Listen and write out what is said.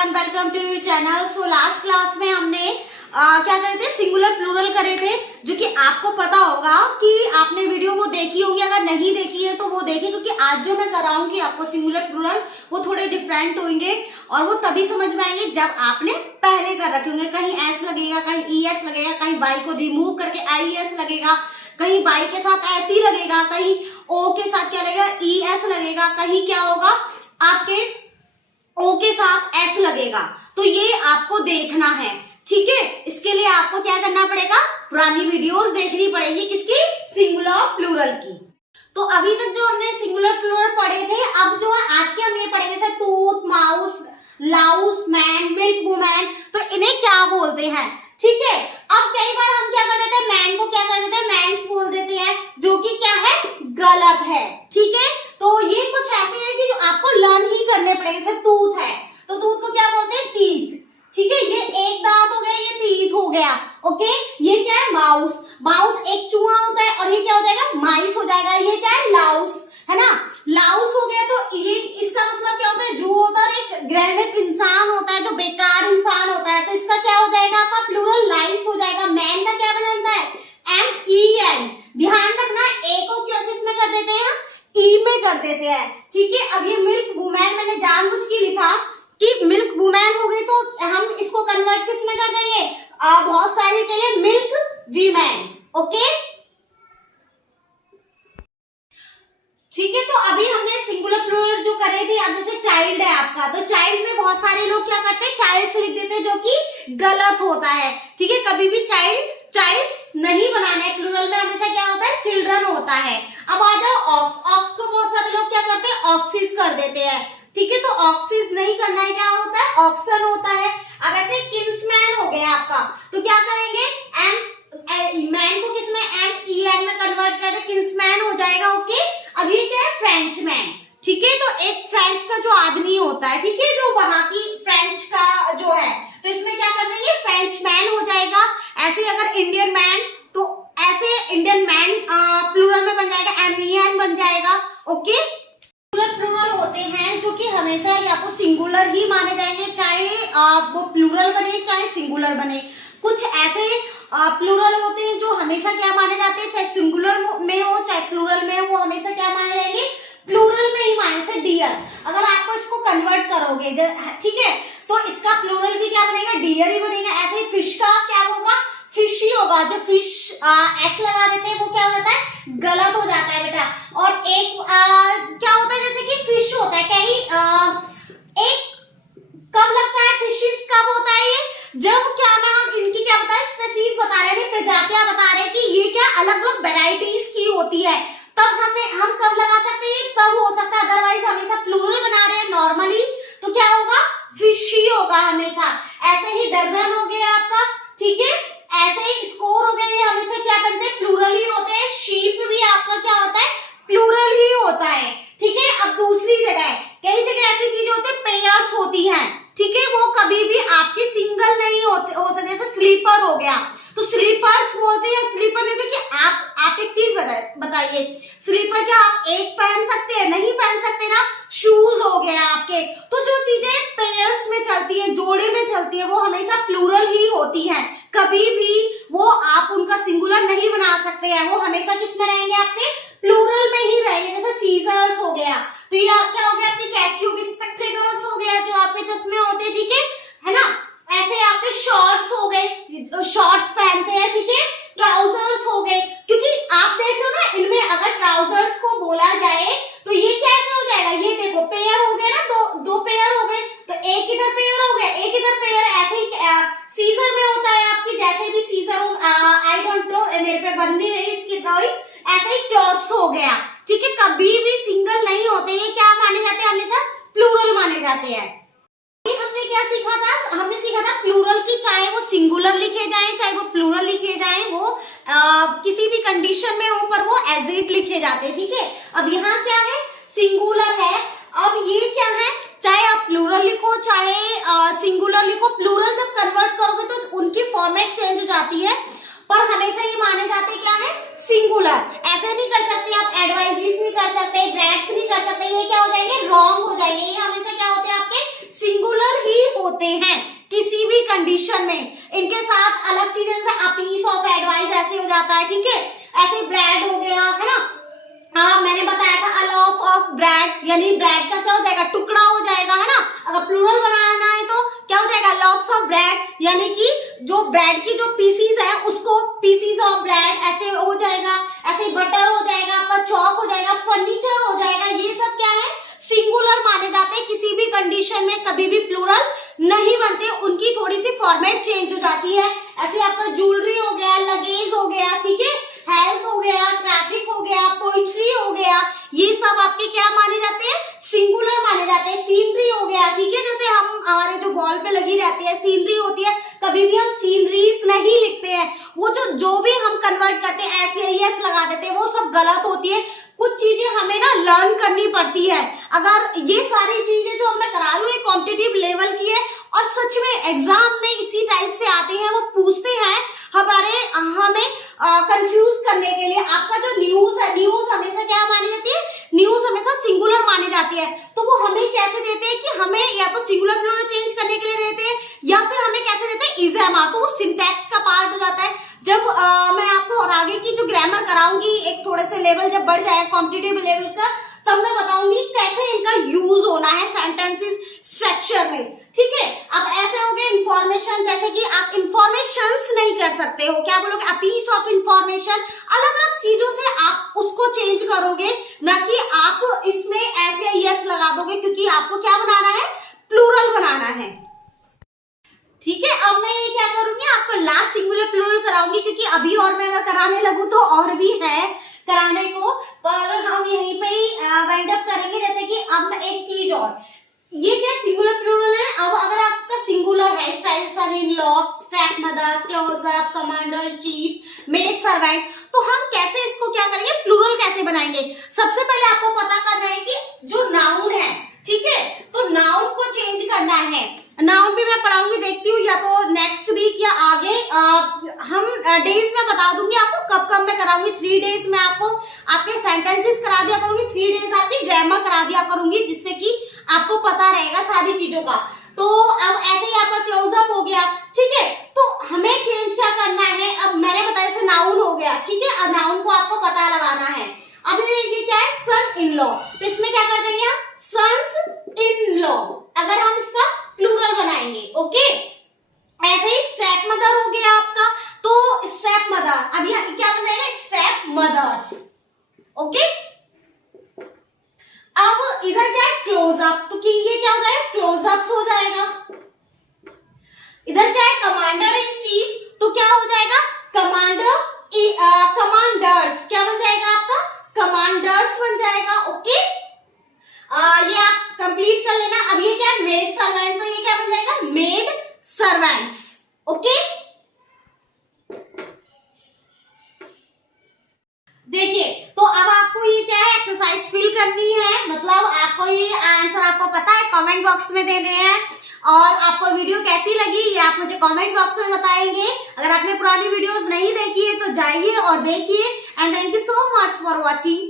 Everyone, welcome to your channel. So last class में हमने क्या करे थे, सिंगुलर प्लूरल करे थे, जो कि आपको पता होगा कि आपने वीडियो वो देखी होंगी। अगर नहीं देखी है तो वो देखिए, क्योंकि आज जो मैं कराऊंगी आपको सिंगुलर प्लूरल वो थोड़े डिफरेंट होंगे और वो तभी समझ में आएंगे जब आपने पहले कर रखे होंगे। कहीं एस लगेगा, कहीं ई एस लगेगा, कहीं बाई को रिमूव करके आई एस लगेगा, कहीं बाई के साथ ऐस ही लगेगा, कहीं ओ के साथ क्या लगेगा, ई एस लगेगा, कहीं क्या होगा आपके ओ के साथ एस लगेगा। तो ये आपको देखना है, ठीक है। इसके लिए आपको क्या करना पड़ेगा, पुरानी वीडियोस देखनी पड़ेगी, किसकी, सिंगुलर प्लूरल की। तो अभी तक जो हमने सिंगुलर प्लूरल पढ़े थे, अब जो है आज के हम ये पढ़ेंगे sir tooth, mouse, louse, man, milk woman. तो इन्हें क्या बोलते हैं, ठीक है। अब कई बार हम क्या कर देते हैं, मैन को क्या कर देते हैं, मैंस बोल देते हैं, जो कि क्या है, गलत है, ठीक है। तो ये कुछ ऐसे है कि जो आपको लर्न ही करने पड़ेंगे। जैसे टूथ है तो टूथ को क्या बोलते हैं, टीथ, ठीक है। ये एक दांत हो गया, ये टीथ हो गया, ओके। ये क्या है, माउस, माउस एक चूहा होता है और ये क्या हो जाएगा, माइस हो जाएगा। ये क्या है, लाउस, है ना, लाउस हो गया। तो ये इसका मतलब क्या होता है, जो होता है एक घृणित इंसान होता है, जो बेकार इंसान होता है, तो इसका क्या हो जाएगा, आपका प्लूरल लाइस हो जाएगा। मैन का क्या बनता है, MEN। ध्यान रखना, ए को क्या किस में कर देते हैं हम, ई में कर देते हैं, ठीक है। अब ये मिल्क वुमैन मैंने जानबूझ के लिखा कि मिल्क वुमैन हो गई, तो हम इसको कन्वर्ट किस में कर देंगे, बहुत सारे के लिए मिल्क वीमैन, ओके, ठीक है। तो अभी हमने सिंगुलर प्लूरल जो करे थे। अब जैसे चाइल्ड है आपका, तो चाइल्ड में बहुत सारे लोग क्या करते हैं, चाइल्ड से लिख देते हैं, जो कि गलत होता है, ठीक है। कभी भी चाइल्ड्स नहीं बनाना है, प्लूरल में हमेशा क्या होता है, चिल्ड्रन होता है। अब आ जाओ ऑक्स, ऑक्स को बहुत सारे लोग क्या करते हैं, ऑक्सिस कर देते हैं, ठीक है। तो ऑक्सिस नहीं करना है, क्या होता है, ऑक्सन होता है। अब ऐसे किंग्समैन हो गया आपका, तो क्या करेंगे, मैन को किसमें, MEN में कन्वर्ट कर दे, किंग्समैन हो जाएगा, ओके। अब ये क्या है, फ्रेंचमैन, ठीक है। तो एक फ्रेंच का जो आदमी होता है, ठीक है, जो वहां की फ्रेंच का जो है, तो इसमें क्या कर देंगे, फ्रेंचमैन हो जाएगा। ऐसे अगर इंडियन मैन, तो ऐसे इंडियन मैन प्लूरल में बन जाएगा, MEN बन जाएगा, ओके। प्लूरल होते हैं जो कि हमेशा या तो सिंगुलर ही माने जाएंगे, चाहे वो प्लूरल बने चाहे सिंगुलर बने। कुछ ऐसे प्लूरल होते हैं जो हमेशा क्या माने जाते हैं, चाहे सिंगुलर में हो चाहे प्लूरल में हो, वो हमेशा क्या माने जाएंगे, प्लूरल में ही माने। से डियर, अगर आपको इसको कन्वर्ट करोगे, ठीक है, तो इसका प्लूरल भी क्या बनेगा, डियर ही बनेगा। ऐसे ही फिश का क्या होगा, फिश ही होगा। जो फिश एस लगा देते हैं वो क्या हो जाता है, गलत हो जाता है बेटा। और एक क्या होता है, जैसे कि फिश होता है, कहीं एक कब लगता है, फिशेस कब होता है, ये जब क्या मैं हम इनकी क्या बता रहे हैं, स्पीसीज बता रहे हैं, प्रजातियां बता रहे हैं कि ये क्या अलग अलग वेराइटीज की होती है, तब हम कब लगा सकते हैं, ये कब हो सकता है। अदरवाइज हमेशा प्लूरल बना रहे हैं नॉर्मली, तो क्या होगा, फिश ही होगा हमेशा। ऐसे ही डजन हो गया आपका, ठीक है। ऐसे ही स्कोर हो गया, ये हमेशा क्या बनते हैं, प्लूरल ही होते हैं। शीप भी आपका क्या होता है, प्लूरल ही होता है, ठीक है। अब दूसरी जगह, कई जगह ऐसी चीजें होती है, पेयर्स होती हैं, ठीक है, वो कभी भी आपकी सिंगल नहीं होते हो सकते। जैसे स्लीपर हो गया, तो स्लीपर्स बोलते हैं, स्लीपर नहीं, क्योंकि आप एक चीज बताइए, स्लीपर क्या आप एक पहन सकते हैं, नहीं पहन सकते ना। शूज हो गया आपके, तो जो चीजें पेयर्स में चलती है, जोड़े में चलती है, वो हमेशा प्लूरल ही होती हैं। कभी भी वो आप उनका सिंगुलर नहीं बना सकते हैं, वो हमेशा किस में रहेंगे, आपके प्लूरल में ही रहेंगे। जैसे सीजर्स हो गया, तो ये क्या हो गया, आपकी कैची हो गई, स्पेक्टेकल्स हो गया, जो आपके चश्मे होते हैं, ठीक है ना। ऐसे आपके शॉर्ट्स हो गए, शॉर्ट्स पहनते हैं, ठीक है। ट्राउजर्स हो गए, क्योंकि आप देख रहे हो ना, इनमें अगर ट्राउजर्स को बोला जाए तो ये कैसे हो जाएगा, ये देखो पेयर हो गया ना, दो पेयर हो गए, तो एक इधर पेयर हो गया, एक इधर पेयर। ऐसे ही सीजर में होता है आपकी, जैसे भी सीजर आई डोंट नो, मेरे पे बन नहीं रही इसकी ड्राइंग। ऐसे ही क्लॉथ्स हो गया, ठीक है, कभी भी सिंगल नहीं होते, ये क्या माने जाते हैं, हमेशा प्लूरल माने जाते हैं। हमने क्या सीखा था, हमने सीखा था प्लूरल की, चाहे वो सिंगुलर लिखे जाएं चाहे वो प्लूरल लिखे जाएं, वो किसी भी कंडीशन में हो पर वो एज इट लिखे जाते हैं, ठीक है। अब यहाँ क्या है, सिंगुलर है। अब ये क्या है, चाहे आप प्लूरल लिखो चाहे सिंगुलर लिखो, प्लूरल जब कन्वर्ट करोगे तो उनकी फॉर्मेट चेंज हो जाती है, पर हमेशा ये माने जाते क्या है, सिंगुलर। ऐसे नहीं कर सकते आप, एडवाइजेस नहीं कर सकते, ब्रैक्स नहीं कर सकते, ये क्या हो जाएंगे, रॉन्ग हो जाएंगे। ये हमेशा क्या होते हैं, आपके सिंगुलर ही हो होते हैं किसी भी कंडीशन में। इनके साथ अलग चीजें जैसे अ पीस ऑफ एडवाइस ऐसे हो जाता है, ठीक है, ऐसे ब्रेड हो गया, है ना। हाँ, मैंने बताया था अ लॉफ ऑफ ब्रेड, यानी ब्रेड का क्या हो जाएगा, टुकड़ा हो जाएगा, है ना। अगर प्लूरल बनाना है तो क्या हो जाएगा, लॉफ्स ऑफ ब्रेड, यानी कि जो ब्रेड की जो पीसीज है उसको पीसीज ऑफ ब्रेड ऐसे हो जाएगा। ऐसे बटर हो जाएगा, आपका चॉक हो जाएगा, फर्नीचर हो जाएगा। ये सब क्या है, सिंगुलर माने जाते हैं, किसी भी कंडीशन में कभी भी प्लूरल नहीं बनते, उनकी थोड़ी सी फॉर्मेट चेंज हो जाती है। ऐसे आपका ज्वेलरी हो गया, लगेज हो गया, ठीक है, हेल्थ हो गया, ट्रैफिक हो गया, पोइट्री हो गया, ये सब आपके क्या माने जाते हैं, सिंगुलर माने जाते हैं। सीनरी हो गया, ठीक है, जैसे हम हमारे जो वॉल पे लगी रहती है सीनरी होती है, कभी भी हम सीनरीज नहीं लिखते हैं, वो जो भी हम कन्वर्ट करते हैं एस लगा देते हैं, वो सब गलत होती है। कुछ चीजें हमें ना लर्न करनी पड़ती है। अगर ये सारी चीजें जो मैं करा रही हूँ ये कॉम्पिटिटिव लेवल की है और सच में एग्जाम में इसी टाइप से आते हैं, वो पूछते हैं हमें कंफ्यूज करने के लिए। आपका जो न्यूज है, न्यूज हमेशा क्या मानी जाती है, न्यूज हमेशा सिंगुलर मानी जाती है, तो वो हमें कैसे देते हैं कि हमें या तो सिंगुलर प्लूरल चेंज करने के लिए देते हैं या फिर हमें कैसे देते हैं, इज एम आर, तो वो सिंटैक्स का पार्ट हो जाता है। जब मैं आपको और आगे की जो ग्रामर कराऊंगी, एक थोड़े से लेवल जब बढ़ जाए कॉम्पिटिटिव लेवल का, तब मैं बताऊंगी कैसे इनका यूज होना है सेंटेंसेस स्ट्रक्चर में, ठीक है। अब ऐसे हो गए इंफॉर्मेशन, जैसे कि आप इंफॉर्मेशंस नहीं कर सकते हो, क्या बोलोगे, अ पीस ऑफ इंफॉर्मेशन, अलग अलग चीजों से आप उसको चेंज करोगे, ना कि आप इसमें ऐसे यस लगा दोगे, क्योंकि आपको क्या बनाना है, प्लूरल बनाना है, ठीक है। अब मैं क्या करूंगी, आपको लास्ट सिंगुलर प्लूरल कराऊंगी, क्योंकि अभी और मैं अगर कराने लगूं तो और भी है कराने को, पर हम यहीं पे ही वाइंड अप करेंगे। जैसे कि अब एक चीज और, ये क्या सिंगुलर प्लूरल है। अब अगर आपका सिंगुलर है, son in law, step mother, close up, commander, chief, maid servant, तो हम कैसे इसको क्या करेंगे, प्लूरल कैसे बनाएंगे। सबसे पहले आपको पता करना है कि जो नाउन है, ठीक है, तो नाउन को चेंज करना है। नाउन भी मैं पढ़ाऊंगी, देखती हूँ या तो नेक्स्ट वीक या आगे हम डेज में बता दूंगी आपको कब कब मैं कराऊंगी। 3 डेज में आपको आपके सेंटेंसेस करा दिया करूंगी, 3 डेज आपकी ग्रामर करा दिया करूंगी, जिससे कि आपको पता रहेगा सारी चीजों का। तो अब ऐसे ही आपका क्लोजअप हो गया, ठीक है। तो हमें चेंज क्या करना है, अब मैंने बताया जैसे नाउन हो गया, ठीक है, अब नाउन को आपको पता लगाना है। अब ये क्या है, सन इन लॉ, तो इसमें क्या कर देंगे हम, सन्स इन लॉ, अगर हम इसका प्लूरल बनाएंगे, ओके। ऐसे ही स्टेप मदर हो गया आपका, तो स्टेप मदर, अब यहाँ क्या बन जाएगा, स्टेप मदर्स, ओके। अब इधर क्या है, क्लोजअप, तो कि ये क्या हो जाएगा, क्लोजअप्स हो जाएगा। इधर क्या है, कमांडर इन चीफ, तो क्या हो जाएगा, कमांडर्स, क्या बन जाएगा आपका, कमांडर्स बन जाएगा, ओके। ये आप कंप्लीट कर लेना। अब ये क्या है, मेड सर्वेंट, तो ये क्या बन जाएगा, मेड सर्वेंट्स, ओके। देखिए, तो अब आपको ये क्या है, एक्सरसाइज फिल करनी है, मतलब आपको ये आंसर आपको पता है कमेंट बॉक्स में देने हैं। और आपको वीडियो कैसी लगी ये आप मुझे कमेंट बॉक्स में बताएंगे। अगर आपने पुरानी वीडियोस नहीं देखी है तो जाइए और देखिए। And thank you so much for watching.